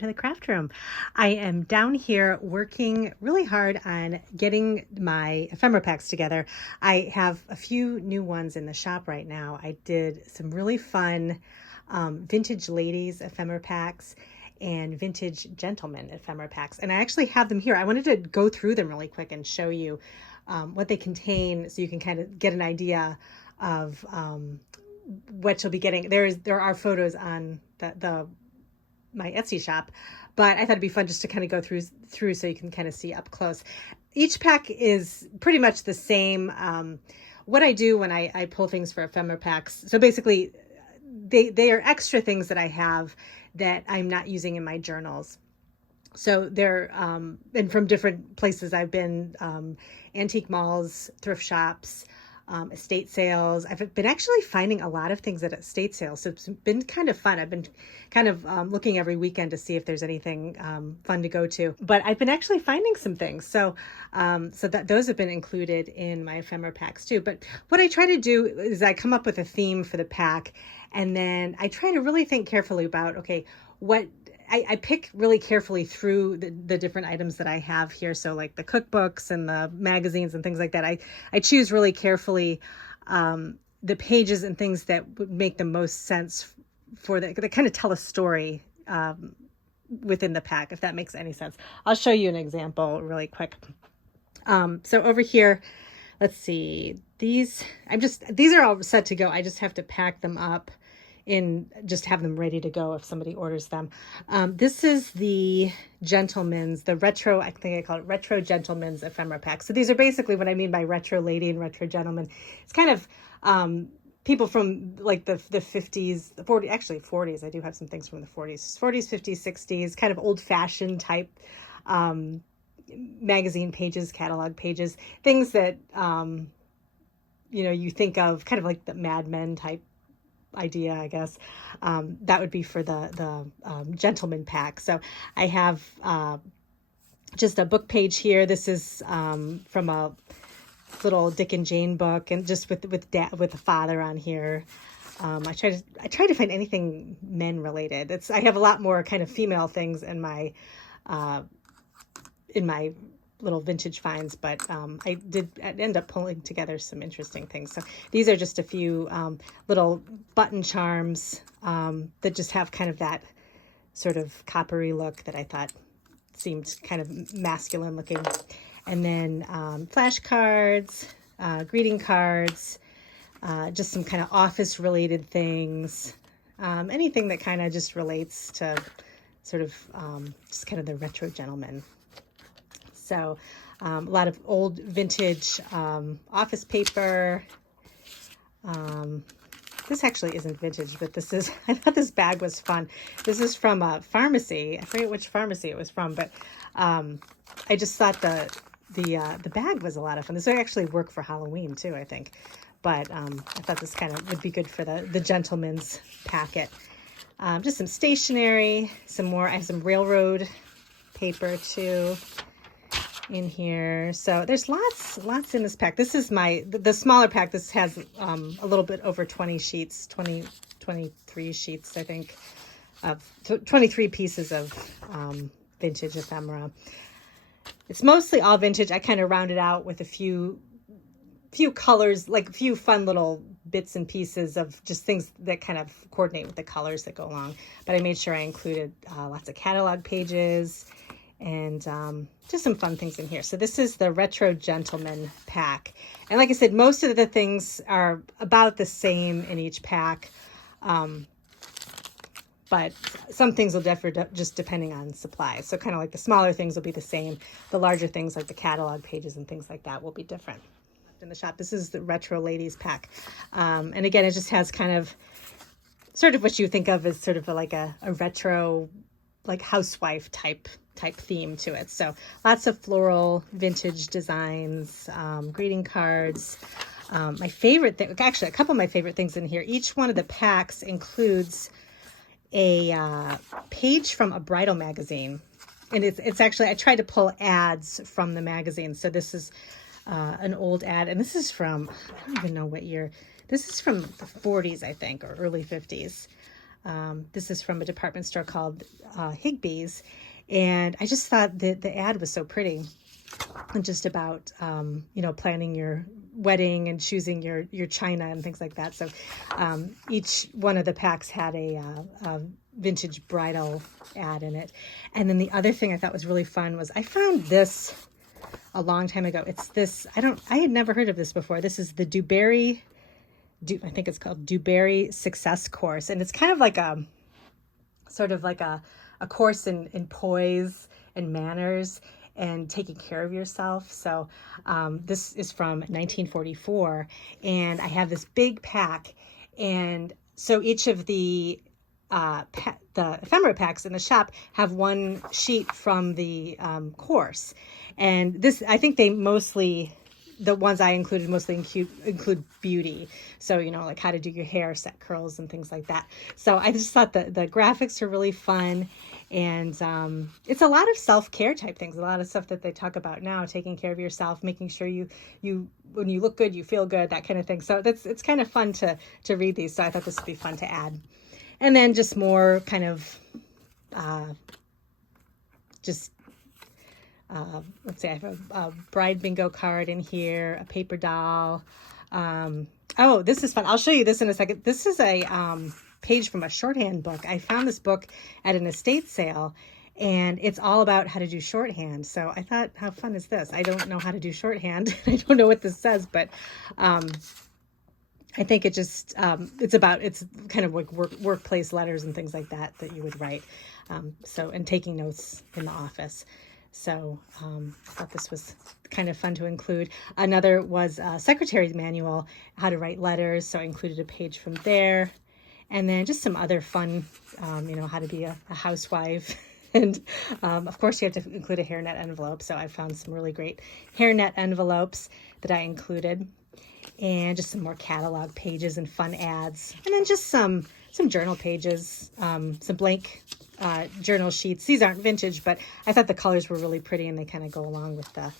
to the craft room. I am down here working really hard on getting my ephemera packs together. I have a few new ones in the shop right now. I did some really fun vintage ladies ephemera packs and vintage gentlemen ephemera packs. And I actually have them here. I wanted to go through them really quick and show you what they contain so you can kind of get an idea of what you'll be getting. There are photos on my Etsy shop, but I thought it'd be fun just to kind of go through so you can kind of see up close. Each pack is pretty much the same. What I do when I pull things for ephemera packs, so basically they are extra things that I have that I'm not using in my journals. So they're and from different places I've been, antique malls, thrift shops, estate sales. I've been actually finding a lot of things at estate sales. So it's been kind of fun. I've been kind of looking every weekend to see if there's anything fun to go to. But I've been actually finding some things. So that those have been included in my ephemera packs too. But what I try to do is I come up with a theme for the pack, and then I try to really think carefully about, okay, what I pick really carefully through the different items that I have here. So like the cookbooks and the magazines and things like that. I choose really carefully the pages and things that would make the most sense for that kind of tell a story within the pack, if that makes any sense. I'll show you an example really quick. So over here, let's see, these are all set to go. I just have to pack them up just have them ready to go if somebody orders them. This is the gentleman's, the retro, I think I call it retro gentleman's ephemera pack. So these are basically what I mean by retro lady and retro gentleman. It's kind of people from like the 50s, the 40s, actually 40s. I do have some things from the 40s, 50s, 60s, kind of old fashioned type magazine pages, catalog pages, things that, you think of kind of like the Mad Men type idea, I guess. That would be for the gentleman pack. So I have just a book page here. This is from a little Dick and Jane book, and just with the father on here. I try to find anything men related. I have a lot more kind of female things in my little vintage finds, but I did end up pulling together some interesting things. So these are just a few little button charms that just have kind of that sort of coppery look that I thought seemed kind of masculine looking. And then flashcards, greeting cards, just some kind of office related things, anything that kind of just relates to sort of just kind of the retro gentleman. So a lot of old vintage office paper. This actually isn't vintage, but I thought this bag was fun. This is from a pharmacy. I forget which pharmacy it was from, but I just thought the bag was a lot of fun. This would actually work for Halloween too, I think. But I thought this kind of would be good for the gentleman's packet. Just some stationery, some more. I have some railroad paper too in here. So there's lots in this pack. This is the smaller pack. This has a little bit over 20 sheets, 23 sheets, I think, of 23 pieces of vintage ephemera. It's mostly all vintage. I kind of rounded out with a few colors, like a few fun little bits and pieces of just things that kind of coordinate with the colors that go along. But I made sure I included lots of catalog pages and just some fun things in here. So this is the Retro Gentleman pack. And like I said, most of the things are about the same in each pack. But some things will differ just depending on supply. So kind of like the smaller things will be the same. The larger things like the catalog pages and things like that will be different. In the shop, this is the Retro Ladies pack. And again, it just has kind of sort of what you think of as sort of like a retro, like housewife type theme to it. So lots of floral vintage designs, greeting cards. My favorite thing, actually a couple of my favorite things in here. Each one of the packs includes a page from a bridal magazine. And it's actually, I tried to pull ads from the magazine. So this is an old ad, and this is from, I don't even know what year. This is from the 40s, I think, or early 50s. This is from a department store called Higbee's. And I just thought that the ad was so pretty. And just about, planning your wedding and choosing your china and things like that. So each one of the packs had a vintage bridal ad in it. And then the other thing I thought was really fun was I found this a long time ago. It's this, I had never heard of this before. This is the I think it's called Dewberry Success Course. And it's kind of like a course in poise and manners and taking care of yourself. So this is from 1944, and I have this big pack. And so each of the ephemera packs in the shop have one sheet from the course. And this, I think the ones I included mostly include beauty. So, like how to do your hair, set curls and things like that. So I just thought the graphics are really fun. And it's a lot of self-care type things, a lot of stuff that they talk about now, taking care of yourself, making sure you when you look good, you feel good, that kind of thing. So it's kind of fun to read these. So I thought this would be fun to add. And then just more kind of let's see, I have a bride bingo card in here, a paper doll. Oh, this is fun. I'll show you this in a second. This is a page from a shorthand book. I found this book at an estate sale, and it's all about how to do shorthand. So I thought, how fun is this? I don't know how to do shorthand. I don't know what this says, but I think it just, it's kind of like workplace letters and things like that you would write. And taking notes in the office. So I thought this was kind of fun to include. Another was a secretary's manual, how to write letters. So I included a page from there. And then just some other fun, how to be a housewife. And of course, you have to include a hairnet envelope. So I found some really great hairnet envelopes that I included. And just some more catalog pages and fun ads. And then just some journal pages, some blank journal sheets. These aren't vintage, but I thought the colors were really pretty and they kind of go along with the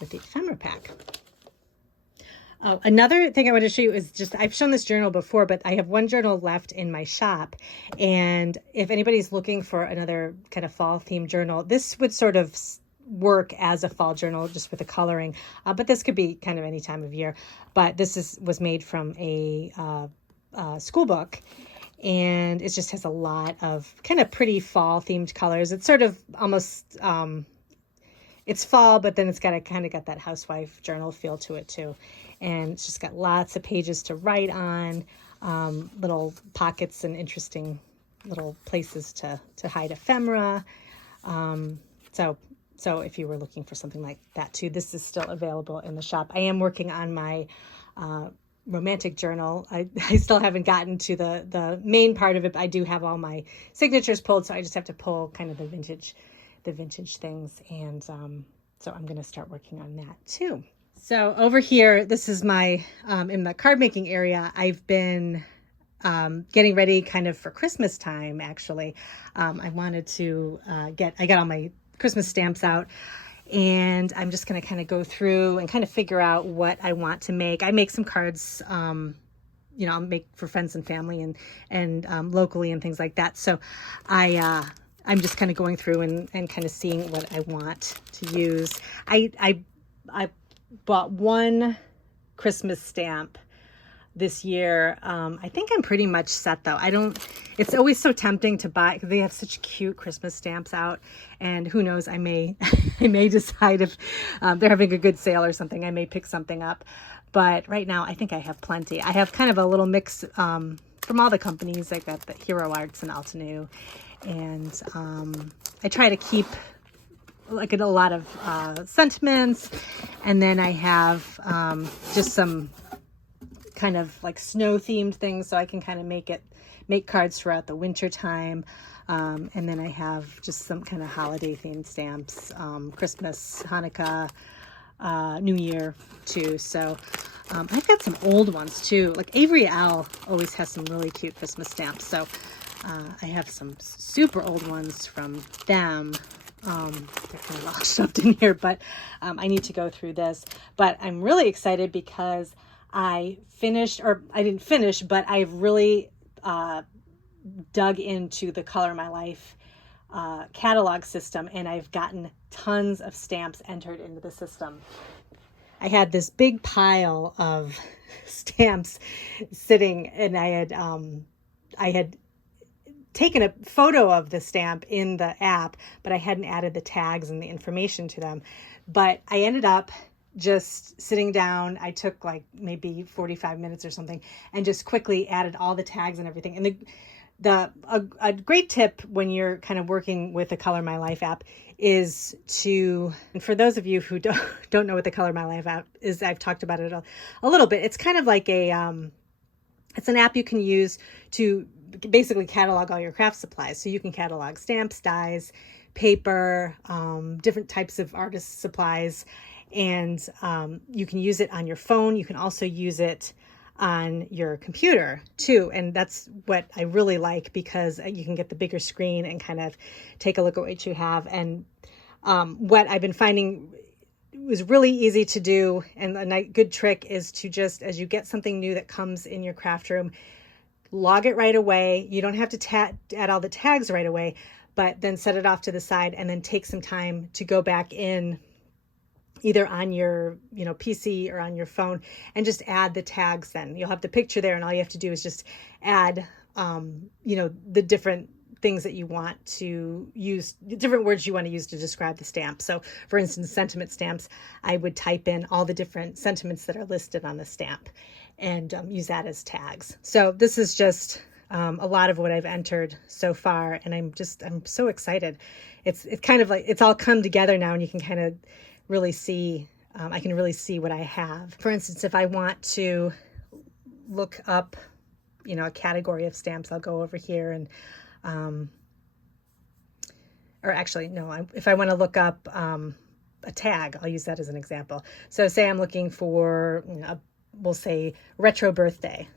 ephemera pack. Another thing I want to show you is just, I've shown this journal before, but I have one journal left in my shop. And if anybody's looking for another kind of fall themed journal, this would sort of work as a fall journal just with the coloring. But this could be kind of any time of year. But this was made from a school book. And it just has a lot of kind of pretty fall themed colors. It's sort of almost, it's fall, but then it's got that housewife journal feel to it too. And it's just got lots of pages to write on, little pockets and interesting little places to hide ephemera. So if you were looking for something like that too, this is still available in the shop. I am working on my romantic journal. I still haven't gotten to the main part of it, but I do have all my signatures pulled, so I just have to pull kind of the vintage things. And so I'm going to start working on that too. So over here, this is my, in the card making area, I've been getting ready kind of for Christmas time, actually. I wanted to I got all my Christmas stamps out, and I'm just going to kind of go through and kind of figure out what I want to make. I make some cards, I'll make for friends and family and locally and things like that. So I'm just kind of going through and kind of seeing what I want to use. I bought one Christmas stamp this year. I think I'm pretty much set though. It's always so tempting to buy because they have such cute Christmas stamps out, and who knows, I may decide if they're having a good sale or something, I may pick something up. But right now I think I have plenty. I have kind of a little mix from all the companies. I've got the Hero Arts and Altenew, and I try to keep like a lot of sentiments, and then I have just some kind of like snow themed things, so I can kind of make cards throughout the winter time. And then I have just some kind of holiday themed stamps, Christmas, Hanukkah, New Year too. So I've got some old ones too. Like Avery L always has some really cute Christmas stamps. So I have some super old ones from them. They're kind of all shoved in here, but I need to go through this. But I'm really excited because I didn't finish, but I've really dug into the Color My Life catalog system, and I've gotten tons of stamps entered into the system. I had this big pile of stamps sitting, and I had taken a photo of the stamp in the app, but I hadn't added the tags and the information to them. But I ended up just sitting down. I took like maybe 45 minutes or something and just quickly added all the tags and everything. And a great tip when you're kind of working with the Color My Life app is to, and for those of you who don't know what the Color My Life app is, I've talked about it a little bit. It's kind of like it's an app you can use to basically catalog all your craft supplies. So you can catalog stamps, dies, paper, different types of artist supplies, and you can use it on your phone. You can also use it on your computer too. And that's what I really like, because you can get the bigger screen and kind of take a look at what you have. And what I've been finding was really easy to do, and a good trick is to just, as you get something new that comes in your craft room, log it right away. You don't have to add all the tags right away, but then set it off to the side and then take some time to go back in either on your PC or on your phone and just add the tags. Then you'll have the picture there, and all you have to do is just add the different things that you want to use, different words you want to use to describe the stamp. So for instance, sentiment stamps, I would type in all the different sentiments that are listed on the stamp and use that as tags. So this is just a lot of what I've entered so far, and I'm so excited. It's kind of like it's all come together now, and you can kind of really see, I can really see what I have. For instance, if I want to look up, a category of stamps, I'll go over here and, or actually, no, if I want to look up a tag, I'll use that as an example. So say I'm looking for, we'll say retro birthday.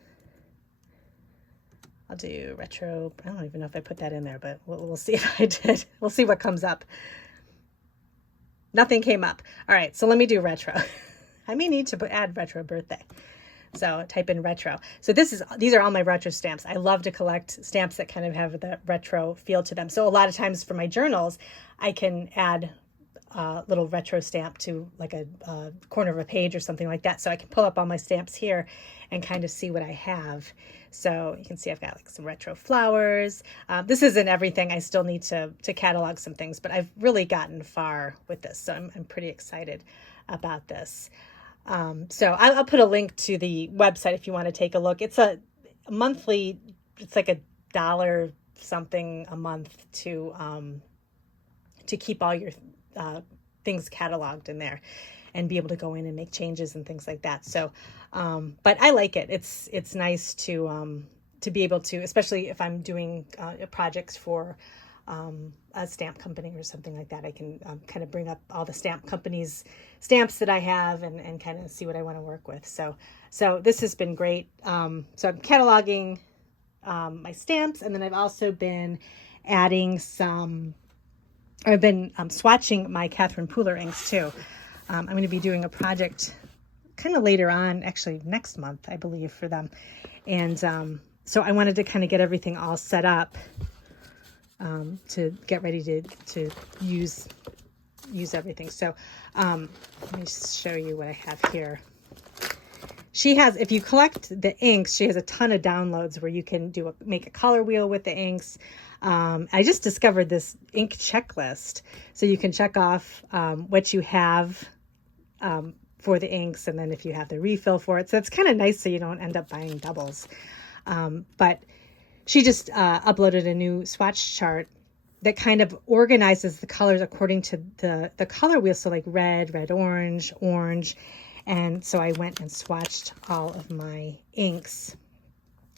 I'll do retro. I don't even know if I put that in there, but we'll see if I did. We'll see what comes up. Nothing came up. All right, so let me do retro. I may need to add retro birthday. So type in retro. So these are all my retro stamps. I love to collect stamps that kind of have the retro feel to them. So a lot of times for my journals, I can add a little retro stamp to like a corner of a page or something like that. So I can pull up all my stamps here and kind of see what I have. So you can see I've got like some retro flowers. This isn't everything. I still need to catalog some things, but I've really gotten far with this. So I'm pretty excited about this. So I'll put a link to the website if you want to take a look. It's a monthly, it's like $1 something a month to keep all your things cataloged in there and be able to go in and make changes and things like that. So, but I like it. It's nice to be able to, especially if I'm doing projects for a stamp company or something like that, I can kind of bring up all the stamp companies' stamps that I have and kind of see what I want to work with. So this has been great. So I'm cataloging my stamps, and then I've also been adding I've been swatching my Catherine Pooler inks too. I'm going to be doing a project kind of later on, actually next month, I believe, for them. And so I wanted to kind of get everything all set up to get ready to use everything. So let me just show you what I have here. She has, if you collect the inks, she has a ton of downloads where you can make a color wheel with the inks. I just discovered this ink checklist, so you can check off what you have for the inks, and then if you have the refill for it. So it's kind of nice so you don't end up buying doubles. But she just uploaded a new swatch chart that kind of organizes the colors according to the color wheel. So like red, orange, orange. And so I went and swatched all of my inks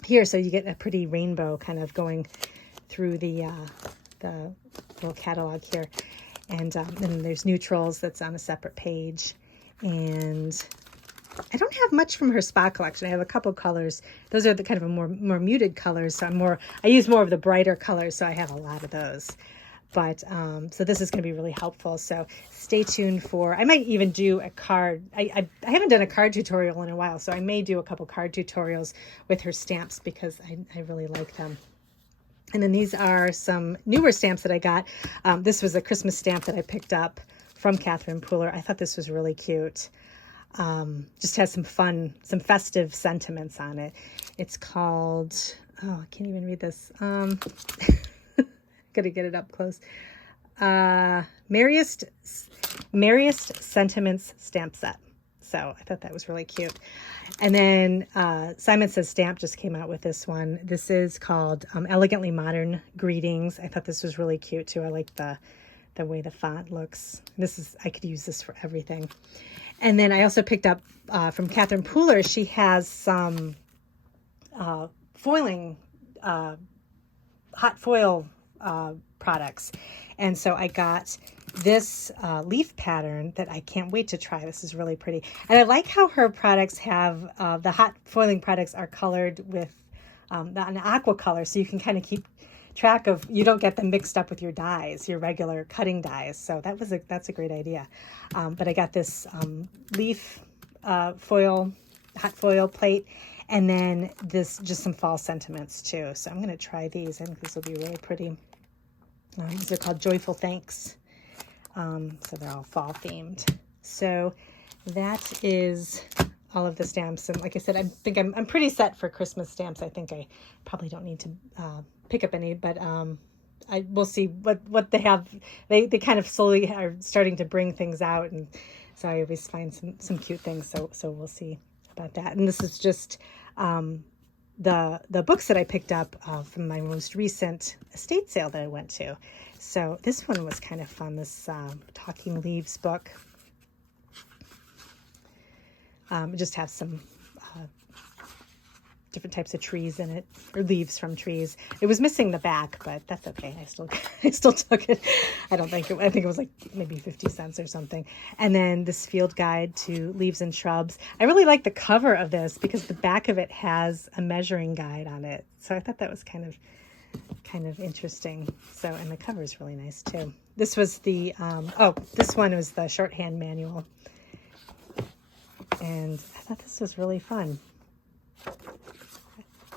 here. So you get a pretty rainbow kind of going through the little catalog here. And then there's neutrals that's on a separate page. And I don't have much from her spa collection. I have a couple colors. Those are the kind of a more muted colors. So I use more of the brighter colors. So I have a lot of those. But so this is going to be really helpful. So stay tuned I might even do a card. I haven't done a card tutorial in a while, so I may do a couple card tutorials with her stamps because I really like them. And then these are some newer stamps that I got. This was a Christmas stamp that I picked up from Catherine Pooler. I thought this was really cute. Just has some fun, some festive sentiments on it. It's called, oh, I can't even read this. Gotta get it up close. Merriest Sentiments stamp set. So I thought that was really cute. And then Simon Says Stamp just came out with this one. This is called Elegantly Modern Greetings. I thought this was really cute too. I like the way the font looks. I could use this for everything. And then I also picked up from Catherine Pooler. She has some foiling, hot foil products. And so I got this leaf pattern that I can't wait to try. This is really pretty. And I like how her products have, the hot foiling products are colored with an aqua color, so you can kind of keep track of, you don't get them mixed up with your dyes, your regular cutting dyes. So that's a great idea. But I got this leaf foil, hot foil plate, and then just some fall sentiments too. So I'm going to try these. I think this will be really pretty. These are called Joyful Thanks. So they're all fall themed. So that is all of the stamps. And like I said, I think I'm pretty set for Christmas stamps. I think I probably don't need to pick up any, but we'll see what they have. They kind of slowly are starting to bring things out, and so I always find some cute things. So we'll see about that. And this is just the books that I picked up from my most recent estate sale that I went to. So this one was kind of fun, this Talking Leaves book. It just has some different types of trees in it, or leaves from trees. It was missing the back, but that's okay. I still took it. I think it was like maybe 50 cents or something. And then this field guide to leaves and shrubs. I really like the cover of this because the back of it has a measuring guide on it. So I thought that was kind of interesting. So, and the cover is really nice too. This was the, this one was the shorthand manual. And I thought this was really fun.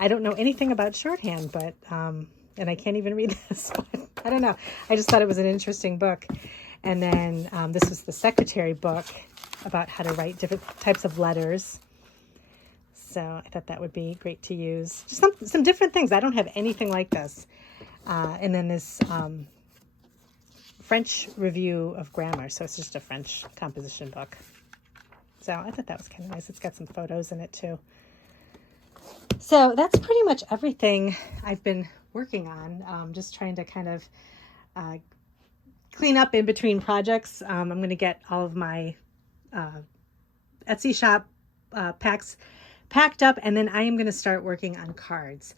I don't know anything about shorthand, but, and I can't even read this, but I don't know. I just thought it was an interesting book. And then this was the secretary book about how to write different types of letters. So I thought that would be great to use. Just some different things. I don't have anything like this. And then this French review of grammar. So it's just a French composition book. So I thought that was kind of nice. It's got some photos in it too. So that's pretty much everything I've been working on. Just trying to kind of clean up in between projects. I'm going to get all of my Etsy shop packs packed up, and then I am going to start working on cards.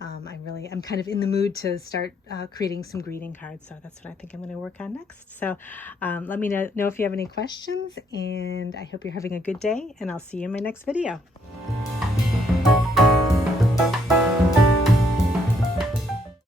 I'm kind of in the mood to start creating some greeting cards. So that's what I think I'm going to work on next. So let me know if you have any questions, and I hope you're having a good day, and I'll see you in my next video.